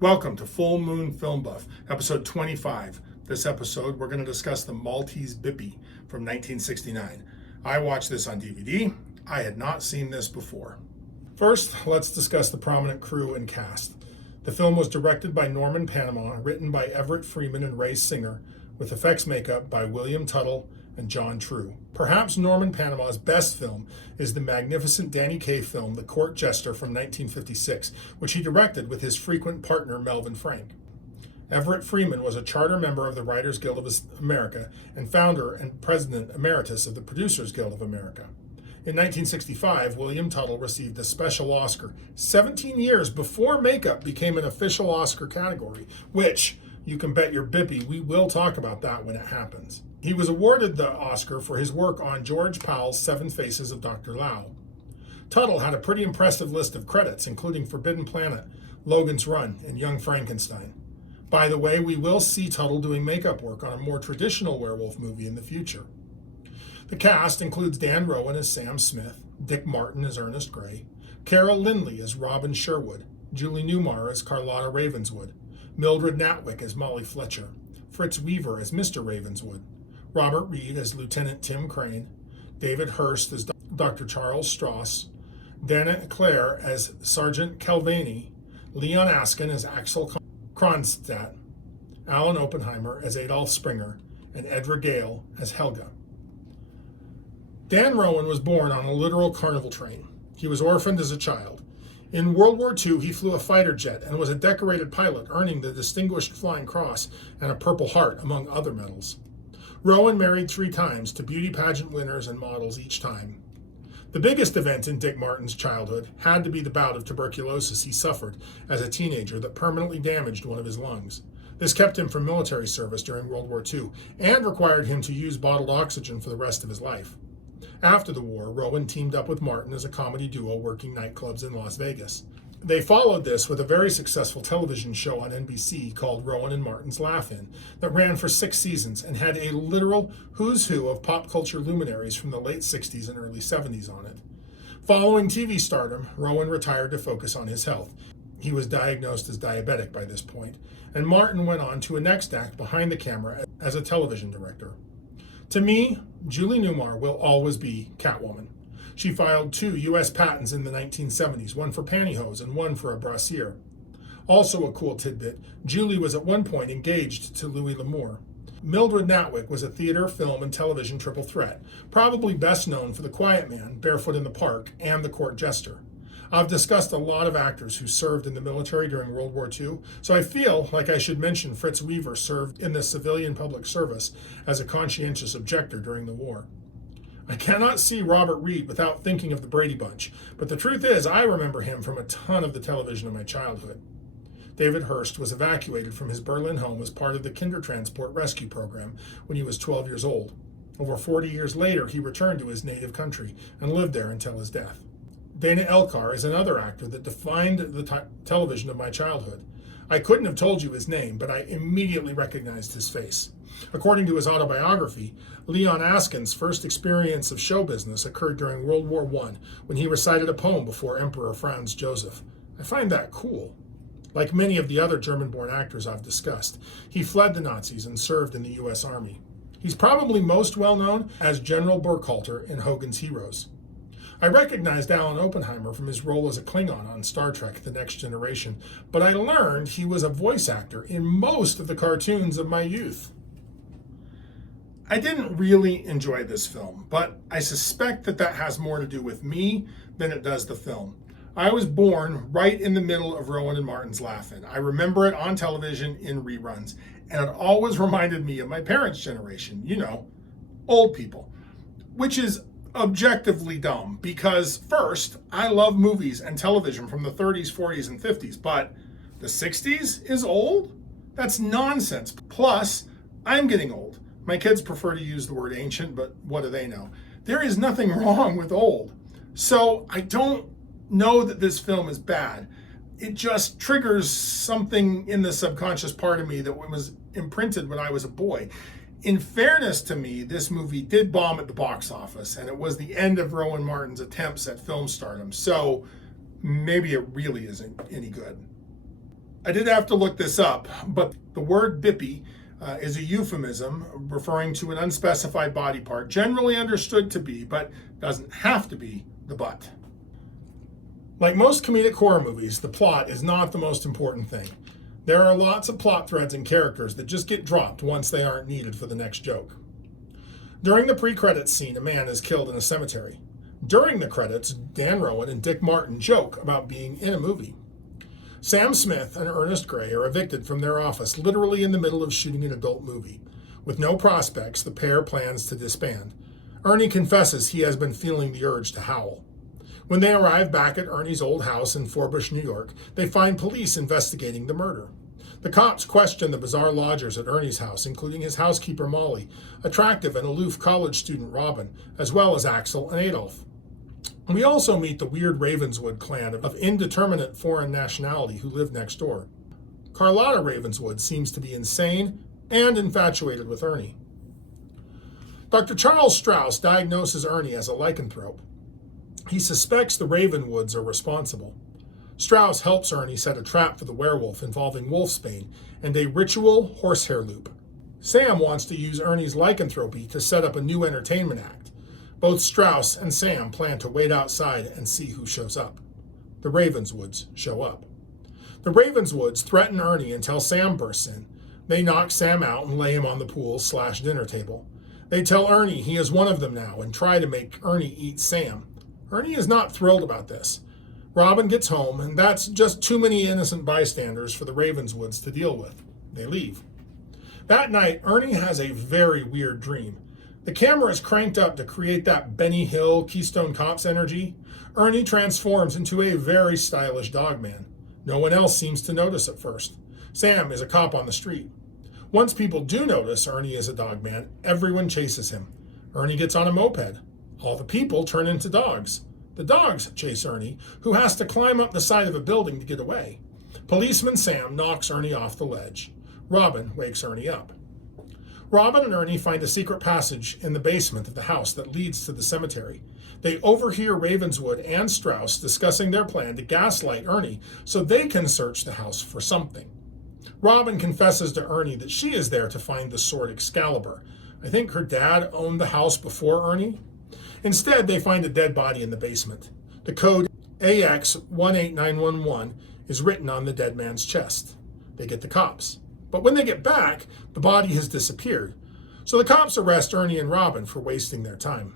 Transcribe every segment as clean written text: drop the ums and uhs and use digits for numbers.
Welcome to Full Moon Film Buff, episode 25. This episode, we're going to discuss the Maltese Bippy from 1969. I watched this on DVD. I had not seen this before. First, let's discuss the prominent crew and cast. The film was directed by Norman Panama, written by Everett Freeman and Ray Singer, with effects makeup by William Tuttle and John True. Perhaps Norman Panama's best film is the magnificent Danny Kaye film, The Court Jester from 1956, which he directed with his frequent partner Melvin Frank. Everett Freeman was a charter member of the Writers Guild of America and founder and president emeritus of the Producers Guild of America. In 1965, William Tuttle received a special Oscar 17 years before makeup became an official Oscar category, which, you can bet your Bippy, we will talk about that when it happens. He was awarded the Oscar for his work on George Powell's Seven Faces of Dr. Lao. Tuttle had a pretty impressive list of credits, including Forbidden Planet, Logan's Run, and Young Frankenstein. By the way, we will see Tuttle doing makeup work on a more traditional werewolf movie in the future. The cast includes Dan Rowan as Sam Smith, Dick Martin as Ernest Gray, Carol Lindley as Robin Sherwood, Julie Newmar as Carlotta Ravenswood, Mildred Natwick as Molly Fletcher, Fritz Weaver as Mr. Ravenswood, Robert Reed as Lieutenant Tim Crane, David Hurst as Dr. Charles Strauss, Dana Clare as Sergeant Kelvany, Leon Askin as Axel Kronstadt, Alan Oppenheimer as Adolf Springer, and Edra Gale as Helga. Dan Rowan was born on a literal carnival train. He was orphaned as a child. In World War II, he flew a fighter jet and was a decorated pilot, earning the Distinguished Flying Cross and a Purple Heart, among other medals. Rowan married 3 times to beauty pageant winners and models each time. The biggest event in Dick Martin's childhood had to be the bout of tuberculosis he suffered as a teenager that permanently damaged one of his lungs. This kept him from military service during World War II and required him to use bottled oxygen for the rest of his life. After the war, Rowan teamed up with Martin as a comedy duo working nightclubs in Las Vegas. They followed this with a very successful television show on NBC called Rowan and Martin's Laugh-In that ran for 6 seasons and had a literal who's who of pop culture luminaries from the late 60s and early 70s on it. Following TV stardom, Rowan retired to focus on his health. He was diagnosed as diabetic by this point, and Martin went on to a next act behind the camera as a television director. To me, Julie Newmar will always be Catwoman. She filed 2 U.S. patents in the 1970s, one for pantyhose and one for a brassiere. Also a cool tidbit, Julie was at one point engaged to Louis L'Amour. Mildred Natwick was a theater, film, and television triple threat, probably best known for The Quiet Man, Barefoot in the Park, and The Court Jester. I've discussed a lot of actors who served in the military during World War II, so I feel like I should mention Fritz Weaver served in the civilian public service as a conscientious objector during the war. I cannot see Robert Reed without thinking of the Brady Bunch, but the truth is I remember him from a ton of the television of my childhood. David Hurst was evacuated from his Berlin home as part of the Kindertransport Rescue Program when he was 12 years old. Over 40 years later, he returned to his native country and lived there until his death. Dana Elkar is another actor that defined the television of my childhood. I couldn't have told you his name, but I immediately recognized his face. According to his autobiography, Leon Askin's first experience of show business occurred during World War I when he recited a poem before Emperor Franz Joseph. I find that cool. Like many of the other German-born actors I've discussed, he fled the Nazis and served in the U.S. Army. He's probably most well known as General Burkhalter in Hogan's Heroes. I recognized Alan Oppenheimer from his role as a Klingon on Star Trek The Next Generation, but I learned he was a voice actor in most of the cartoons of my youth. I didn't really enjoy this film, but I suspect that has more to do with me than it does the film. I was born right in the middle of Rowan and Martin's Laugh-In. I remember it on television in reruns, and it always reminded me of my parents' generation, old people, which is objectively dumb because first, I love movies and television from the 30s, 40s, and 50s, but the 60s is old? That's nonsense. Plus, I'm getting old. My kids prefer to use the word ancient, but what do they know? There is nothing wrong with old. So I don't know that this film is bad. It just triggers something in the subconscious part of me that was imprinted when I was a boy. In fairness to me, this movie did bomb at the box office, and it was the end of Rowan Martin's attempts at film stardom, so maybe it really isn't any good. I did have to look this up, but the word Bippy is a euphemism referring to an unspecified body part, generally understood to be, but doesn't have to be, the butt. Like most comedic horror movies, the plot is not the most important thing. There are lots of plot threads and characters that just get dropped once they aren't needed for the next joke. During the pre-credits scene, a man is killed in a cemetery. During the credits, Dan Rowan and Dick Martin joke about being in a movie. Sam Smith and Ernest Gray are evicted from their office literally in the middle of shooting an adult movie. With no prospects, the pair plans to disband. Ernie confesses he has been feeling the urge to howl. When they arrive back at Ernie's old house in Forbush, New York, they find police investigating the murder. The cops question the bizarre lodgers at Ernie's house, including his housekeeper Molly, attractive and aloof college student Robin, as well as Axel and Adolf. We also meet the weird Ravenswood clan of indeterminate foreign nationality who live next door. Carlotta Ravenswood seems to be insane and infatuated with Ernie. Dr. Charles Strauss diagnoses Ernie as a lycanthrope. He suspects the Ravenwoods are responsible. Strauss helps Ernie set a trap for the werewolf involving wolfsbane and a ritual horsehair loop. Sam wants to use Ernie's lycanthropy to set up a new entertainment act. Both Strauss and Sam plan to wait outside and see who shows up. The Ravenswoods show up. The Ravenswoods threaten Ernie until Sam bursts in. They knock Sam out and lay him on the pool/dinner table. They tell Ernie he is one of them now and try to make Ernie eat Sam. Ernie is not thrilled about this. Robin gets home, and that's just too many innocent bystanders for the Ravenswoods to deal with. They leave. That night, Ernie has a very weird dream. The camera is cranked up to create that Benny Hill, Keystone Cops energy. Ernie transforms into a very stylish dogman. No one else seems to notice at first. Sam is a cop on the street. Once people do notice Ernie is a dogman, everyone chases him. Ernie gets on a moped. All the people turn into dogs. The dogs chase Ernie, who has to climb up the side of a building to get away. Policeman Sam knocks Ernie off the ledge. Robin wakes Ernie up. Robin and Ernie find a secret passage in the basement of the house that leads to the cemetery. They overhear Ravenswood and Strauss discussing their plan to gaslight Ernie so they can search the house for something. Robin confesses to Ernie that she is there to find the sword Excalibur. I think her dad owned the house before Ernie. Instead, they find a dead body in the basement. The code AX18911 is written on the dead man's chest. They get the cops. But when they get back, the body has disappeared. So the cops arrest Ernie and Robin for wasting their time.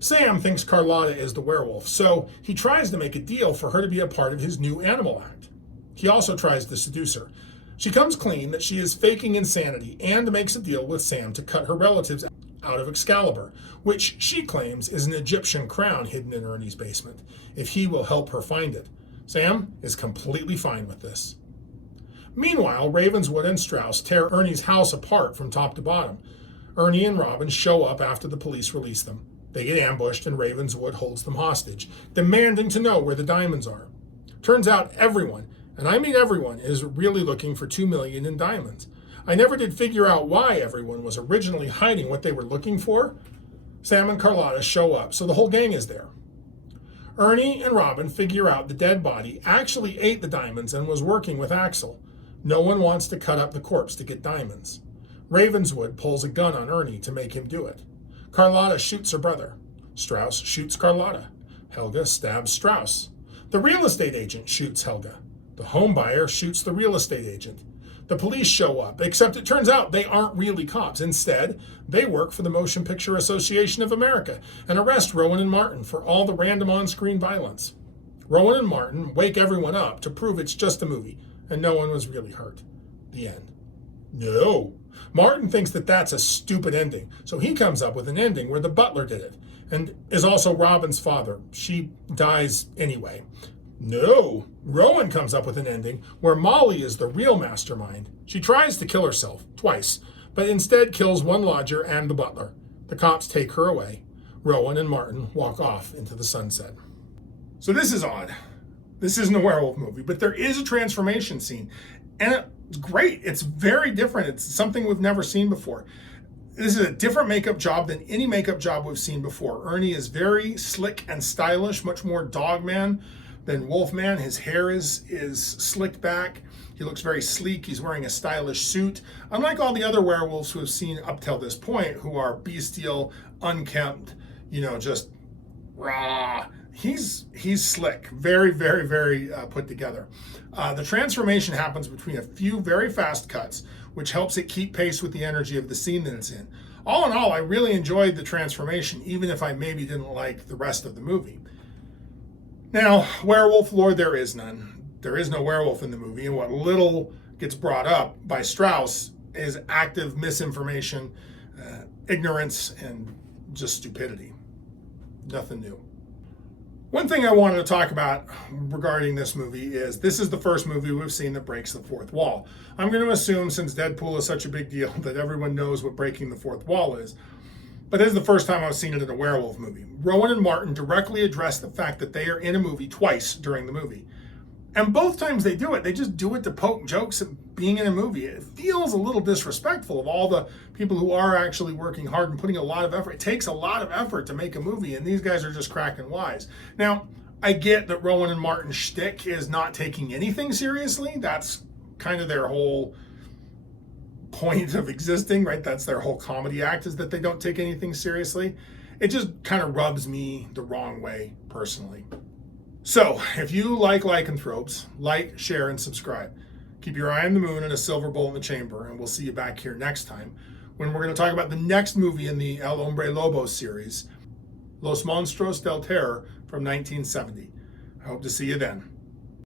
Sam thinks Carlotta is the werewolf, so he tries to make a deal for her to be a part of his new animal act. He also tries to seduce her. She comes clean that she is faking insanity and makes a deal with Sam to cut her relatives out of Excalibur, which she claims is an Egyptian crown hidden in Ernie's basement, if he will help her find it. Sam is completely fine with this. Meanwhile, Ravenswood and Strauss tear Ernie's house apart from top to bottom. Ernie and Robin show up after the police release them. They get ambushed and Ravenswood holds them hostage, demanding to know where the diamonds are. Turns out everyone, and I mean everyone, is really looking for $2 million in diamonds. I never did figure out why everyone was originally hiding what they were looking for. Sam and Carlotta show up, so the whole gang is there. Ernie and Robin figure out the dead body actually ate the diamonds and was working with Axel. No one wants to cut up the corpse to get diamonds. Ravenswood pulls a gun on Ernie to make him do it. Carlotta shoots her brother. Strauss shoots Carlotta. Helga stabs Strauss. The real estate agent shoots Helga. The home buyer shoots the real estate agent. The police show up, except it turns out they aren't really cops. Instead, they work for the Motion Picture Association of America and arrest Rowan and Martin for all the random on-screen violence. Rowan and Martin wake everyone up to prove it's just a movie, and no one was really hurt. The end. No. Martin thinks that that's a stupid ending, so he comes up with an ending where the butler did it, and is also Robin's father. She dies anyway. No. Rowan comes up with an ending where Molly is the real mastermind. She tries to kill herself twice, but instead kills one lodger and the butler. The cops take her away. Rowan and Martin walk off into the sunset. So this is odd. This isn't a werewolf movie, but there is a transformation scene. And it's great. It's very different. It's something we've never seen before. This is a different makeup job than any makeup job we've seen before. Ernie is very slick and stylish, much more dogman. than Wolfman. His hair is slicked back. He looks very sleek. He's wearing a stylish suit. Unlike all the other werewolves who have seen up till this point, who are bestial, unkempt, just raw. He's slick, very, very, very put together. The transformation happens between a few very fast cuts, which helps it keep pace with the energy of the scene that it's in. All in all, I really enjoyed the transformation, even if I maybe didn't like the rest of the movie. Now, werewolf lore, there is none. There is no werewolf in the movie, and what little gets brought up by Strauss is active misinformation, ignorance, and just stupidity. Nothing new. One thing I wanted to talk about regarding this movie is this is the first movie we've seen that breaks the fourth wall. I'm going to assume, since Deadpool is such a big deal, that everyone knows what breaking the fourth wall is. But this is the first time I've seen it in a werewolf movie. Rowan and Martin directly address the fact that they are in a movie twice during the movie. And both times they do it, they just do it to poke jokes at being in a movie. It feels a little disrespectful of all the people who are actually working hard and putting a lot of effort. It takes a lot of effort to make a movie, and these guys are just cracking wise. Now, I get that Rowan and Martin's shtick is not taking anything seriously. That's kind of their whole point of existing, right? That's their whole comedy act, is that they don't take anything seriously. It just kind of rubs me the wrong way, personally. So, if you like lycanthropes, like, share, and subscribe. Keep your eye on the moon and a silver bowl in the chamber, and we'll see you back here next time when we're going to talk about the next movie in the El Hombre Lobo series, Los Monstruos del Terror from 1970. I hope to see you then.